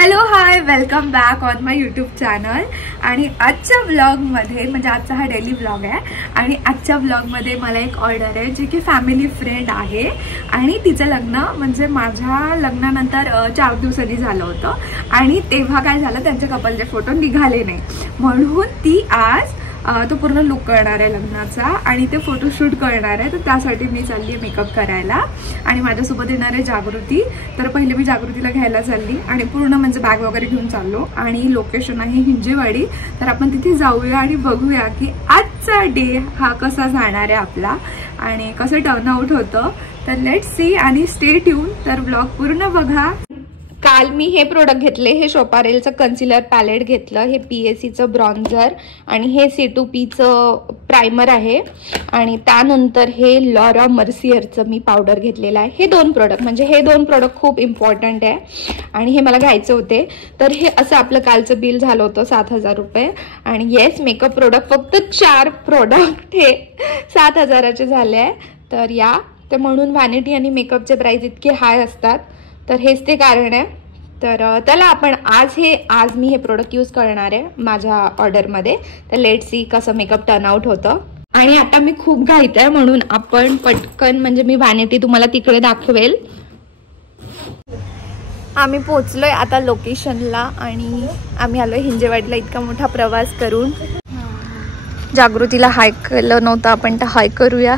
Hello hi, welcome back on my YouTube channel. आणि आजच्या ब्लॉगमध्ये म्हणजे आजचा हा डेली ब्लॉग आहे आणि आजच्या ब्लॉगमध्ये मला एक ऑर्डर आहे जी की फॅमिली फ्रेंड आहे आणि तिचं लग्न म्हणजे माझ्या लग्नानंतर 4 दिवसांनी झालं होतं आणि तेव्हा काय झालं, त्यांच्या कपलचे फोटो निघाले नाही म्हणून ती आज तो पूर्ण लुक करणार आहे लग्नाचा आणि ते फोटोशूट करणार आहे। तर त्यासाठी मी चालली आहे मेकअप करायला आणि माझ्यासोबत येणार आहे जागृती। तर पहिले मी जागृतीला घ्यायला चालली आणि पूर्ण म्हणजे बॅग वगैरे घेऊन चाललो आणि लोकेशन आहे हिंजेवाडी। तर आपण तिथे जाऊया आणि बघूया की आजचा डे हा कसा जाणार आहे आपला आणि कसं टर्न आउट होतं। तर लेट्स सी आणि स्टे ट्यून। तर ब्लॉग पूर्ण बघा। काल मी हे प्रोडक्ट घेतले, हे शोपारेलचं कन्सिलर पॅलेट घेतलं, हे पीएसीचं ब्रॉन्झर आणि हे C2Pचं प्रायमर आहे आणि त्यानंतर हे लॉरा मर्सियरचं मी पावडर घेतलेलं आहे। हे 2 प्रोडक्ट म्हणजे हे 2 प्रोडक्ट खूप इम्पॉर्टंट आहे आणि हे मला घ्यायचे होते। तर हे असं आपलं कालचं बिल झालं होतं 7,000 रुपये आणि येस मेकअप प्रोडक्ट फक्त 4 प्रोडक्ट हे 7,000चे झाले आहे। तर या ते म्हणून व्हॅनिटी आणि मेकअपचे प्राइस इतके हाय असतात, तर हेच ते कारण आहे। तर त्याला आपण आज मी हे प्रोडक्ट यूज करणार आहे माझ्या ऑर्डरमध्ये। तर लेट्स सी कसं मेकअप टर्न आउट होतं। आणि आता मी खूप घाईत आहे म्हणून आपण पटकन म्हणजे मी व्हॅनिटी तुम्हाला तिकडे दाखवेल। आम्ही पोहोचलोय आता लोकेशनला आणि आम्ही आलोय हिंजेवाडीला इतका मोठा प्रवास करून। जागृतीला हाय केलं नव्हतं आपण, तर हाय करूया।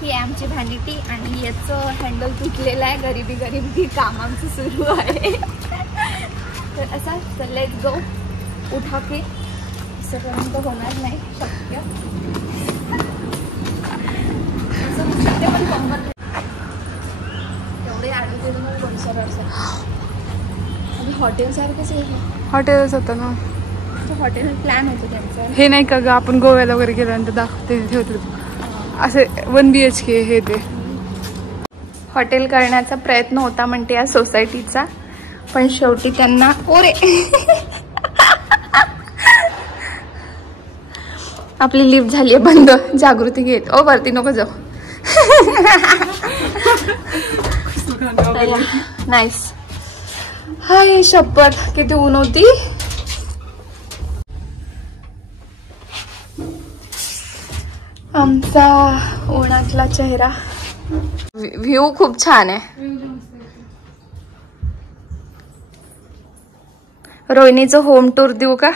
ही आमची व्हॅनिटी आणि याचं हँडल तुटलेलं आहे। गरिबी काम आमचं सुरू आहे। तर असा तर लेट्स गो। उठा के असंपर्यंत होणार नाही शक्य। तेवढे हॉटेल सारखंच हॉटेलच होतं ना, हॉटेल प्लॅन होतं त्यांचं। हे नाही का ग, आपण गोव्याला वगैरे गेल्यानंतर दाखवते ठेवतो असे 1 BHK हे ते हॉटेल करण्याचा प्रयत्न होता म्हणते या सोसायटीचा, पण शेवटी त्यांना ओरे आपली लिफ्ट झाली आहे बंद। जागृती घेत ओ वरती नको जाऊ। नाईस। हाय शपथ किती ऊन होती। आमचा उन्हातला चेहरा। व्ह्यू खूप छान आहे। रोहिणीचं होम टूर देऊ का?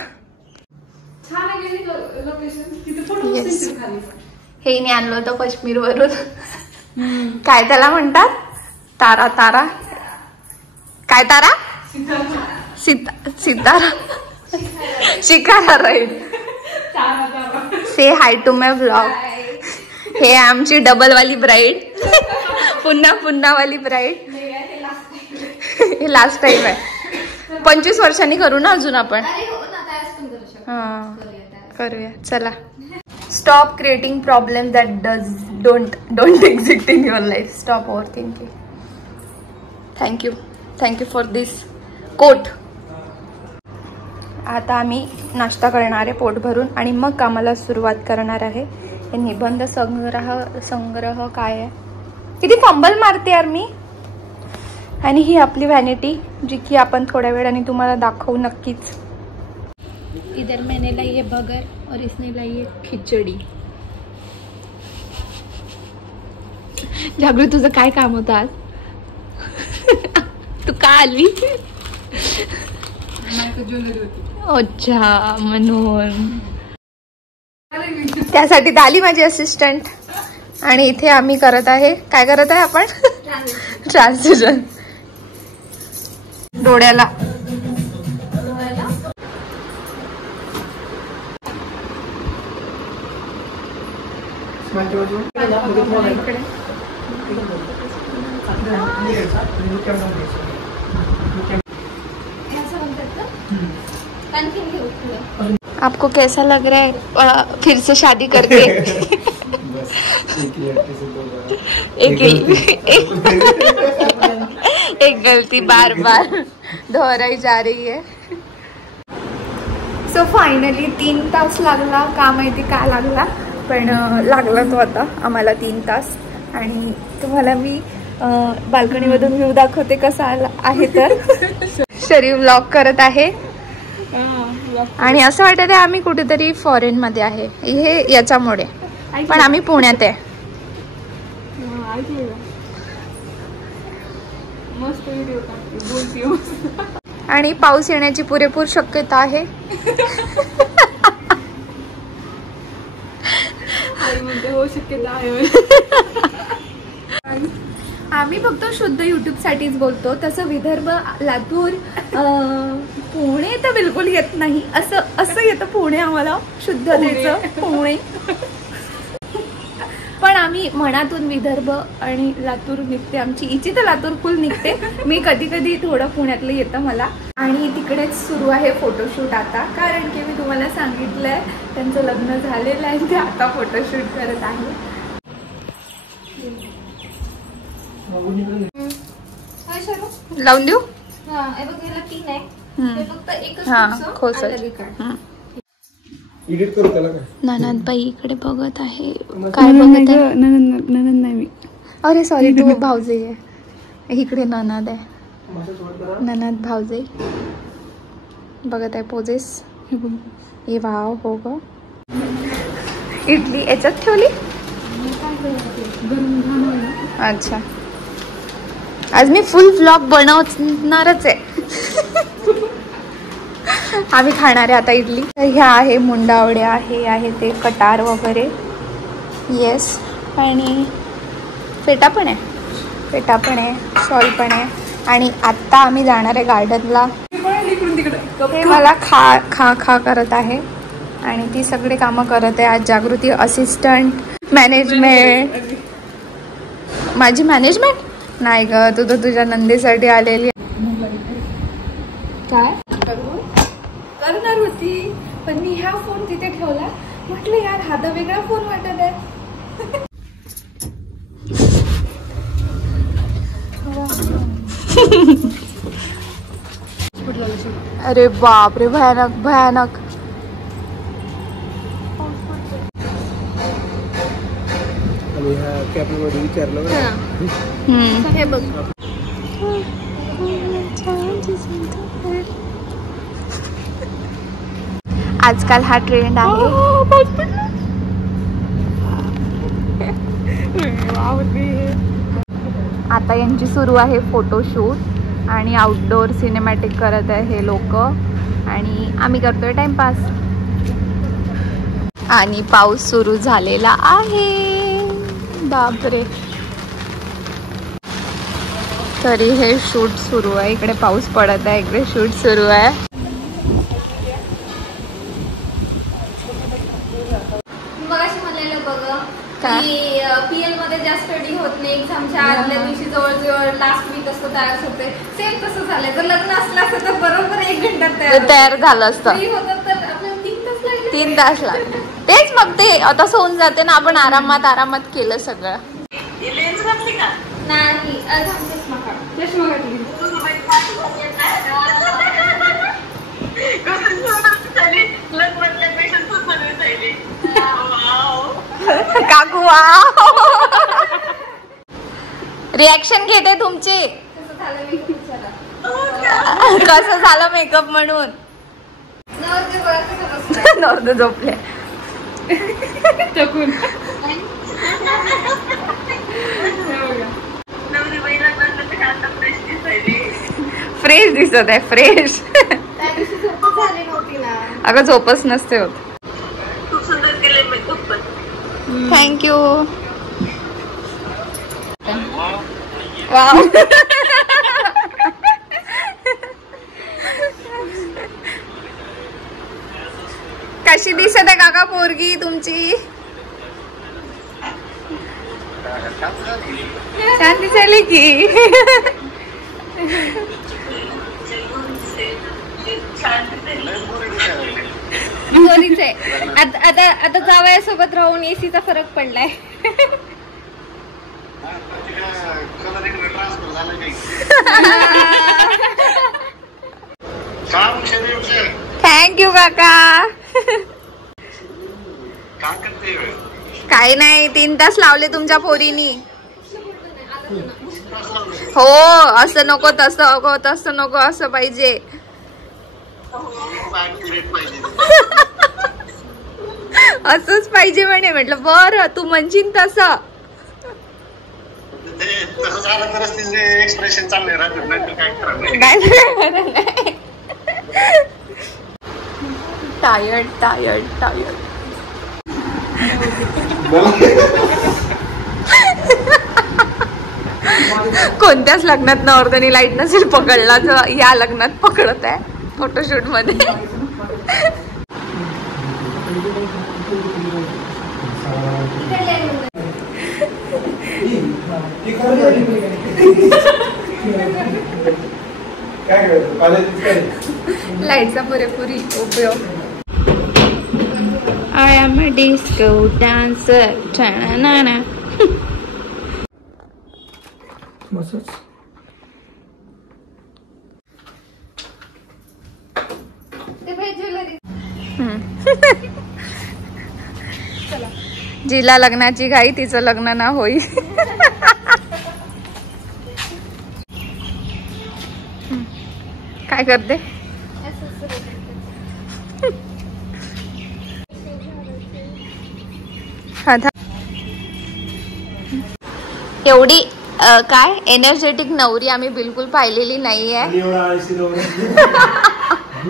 येस, हे नाही आणलं होतं काश्मीर वरून। काय त्याला म्हणतात? तारा तारा काय तारा? सितारा शिकारा right. Say hi to my blog. हे आमची डबल वाली ब्राईड, पुन्हा वाली ब्राईड। हे लास्ट टाइम आहे। 25 वर्षांनी करू ना अजून आपण। हा करूया चला। Stop creating problem that don't exist in your life. Stop over thinking. Thank you for this quote. आता आम्ही नाश्ता करणार आहे पोट भरून आणि मग कामाला सुरुवात करणार आहे। हे निबंध संग्रह काय आहे? किती फंबल मारते यार मी। आणि ही आपली व्हॅनिटी जी की आपण थोड्या वेळाने तुम्हाला दाखवू नक्कीच। इधर मैंने लाई है बगर और इसने लाई है खिचडी। जागृत तुझं काय काम होतं आज? तू का आली? अच्छा म्हणून त्यासाठी आली माझी असिस्टंट। आणि इथे आम्ही करत आहे, काय करत आहे आपण? ट्रान्सलेशन डोळ्याला। आपको कैसा लग रहा है फिर से शादी करके? एक गलती बार दोहराई जा रही है। सो फायनली 3 तास लागला। का माहिती का लागला, पण लागला तो आता आम्हाला 3 तास। आणि तुम्हाला मी बाल्कनीमधून व्ह्यू दाखवते कसा आहे तर. शरी व्लॉग करत आहे आणि असं वाटत आहे आम्ही कुठेतरी फॉरेन मध्ये आहे. हे याच्यामुळे पण आम्ही पुण्यात आहे. आणि पाऊस येण्याची पुरेपूर शक्यता आहे. आम्ही फक्त शुद्ध युट्यूब साठीच बोलतो. तसं विदर्भ, लातूर, पुणे तर बिलकुल येत नाही. असं येतं पुणे आम्हाला शुद्धतेचं पुणे. पण आम्ही मनातून विदर्भ आणि लातूर निघते. आमची इच्छी तर लातूर फुल निघते. मी कधी कधी थोडं पुण्यातलं येतं मला. आणि तिकडेच सुरू आहे फोटोशूट आता. कारण की मी तुम्हाला सांगितलंय त्यांचं लग्न झालेलं आहे. ते आता फोटोशूट करत आहे. लावून देऊ. ननदबाई इकडे बघत आहे. काय बघत आहे? ननद नाही मी. अरे सॉरी, तू भाऊजे आहे. इकडे ननद आहे. ननद भाऊजे बघत आहे पोजेस. हे वाव हो ग. इडली याच्यात ठेवली. अच्छा, आज मी फुल व्लॉग बनवणारच आहे. आम्ही खाणार आहे आता इडली. ह्या आहे मुंडावड्या, हे आहे ते कटार वगैरे. येस, आणि फेटा पण आहे. फेटा पण आहे, शॉल पण आहे. आणि आत्ता आम्ही जाणार आहे गार्डनला. हे मला खा खा खा करत आहे आणि ती सगळे कामं करत आहे. आज जागृती असिस्टंट मॅनेजमेंट. माझी मॅनेजमेंट नाही ग, तू तर तुझ्या नंदीसाठी आलेली. काय करणार होती पण मी ह्या फोन तिथे ठेवला. म्हटलं यार हा तर वेगळा फोन वाटत आहे. अरे बाप रे, भयानक भयानक. हे बघ, आजकाल हा ट्रेंड आहे. आता यांची सुरू आहे फोटोशूट आणि आउटडोर सिनेमॅटिक करत आहे हे लोक. आणि आम्ही करतोय टाइमपास. आणि पाऊस सुरू झालेला आहे. बापरे. तरी हे शूट सुरू आहे. इकडे पाऊस पडत आहे, इकडे शूट सुरू आहे. पीएल मध्ये जास्त स्टडी होत नाही. एक्झामच्या आदल्या दिवशी जवळजवळ लास्ट वीक असतो तयार होते. सेम तसं झालंय. जर लग्न असलं असतं तर बरोबर 1 घंट्यात तयार झालं असतं. 3 तास लागले. तेच मग ते तसं होऊन जाते ना. आपण आरामात आरामात केलं सगळं. नाही काकू रिॲक्शन घेते तुमची. कसं झालं मेकअप म्हणून. नवरदेव झोपले. फ्रेश दिसत आहे, फ्रेश. अगं झोपच नसते होत. थँक्यू. वाव. कशी दिसत आहे काका पोरगी तुमची. छान दिसायली की. गोरीच आहे. आता जावयासोबत राहून एसीचा फरक पडलाय. थँक्यू काका. काही नाही, 3 तास लावले तुमच्या पोरीनी. हो असं नको तसं नको तसं नको असं पाहिजे. असंच पाहिजे म्हणे. म्हटलं बरं तू म्हणशील तसं. एक्सप्रेशन चालले टायर्ड टायर्ड टायर्ड. कोणत्याच लग्नात नवरदेवानी लाईट नसेल पकडला जो या लग्नात पकडत आहे फोटोशूट मध्ये. लाईटचा पुरेपुरी उपयोग. I am a disco dancer. जिला लग्नाची घाई तिचं लग्न ना होई. काय करते? एवढी काय एनर्जेटिक नवरी आम्ही बिलकुल पाहिलेली नाहीये.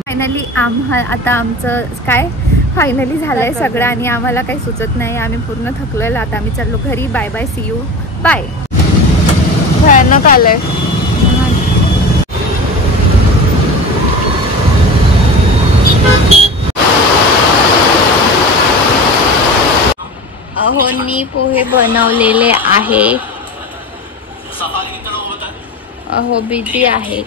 फायनली आता आमचं काय फायनली झालंय सगळं आणि आम्हाला काही सुचत नाही. आम्ही पूर्ण थकलेलो. आता आम्ही चाललो घरी. Bye bye, see you bye. भयानक आलंय. अहोनी पोहे बनवलेले आहे. अहो बिझी आहे.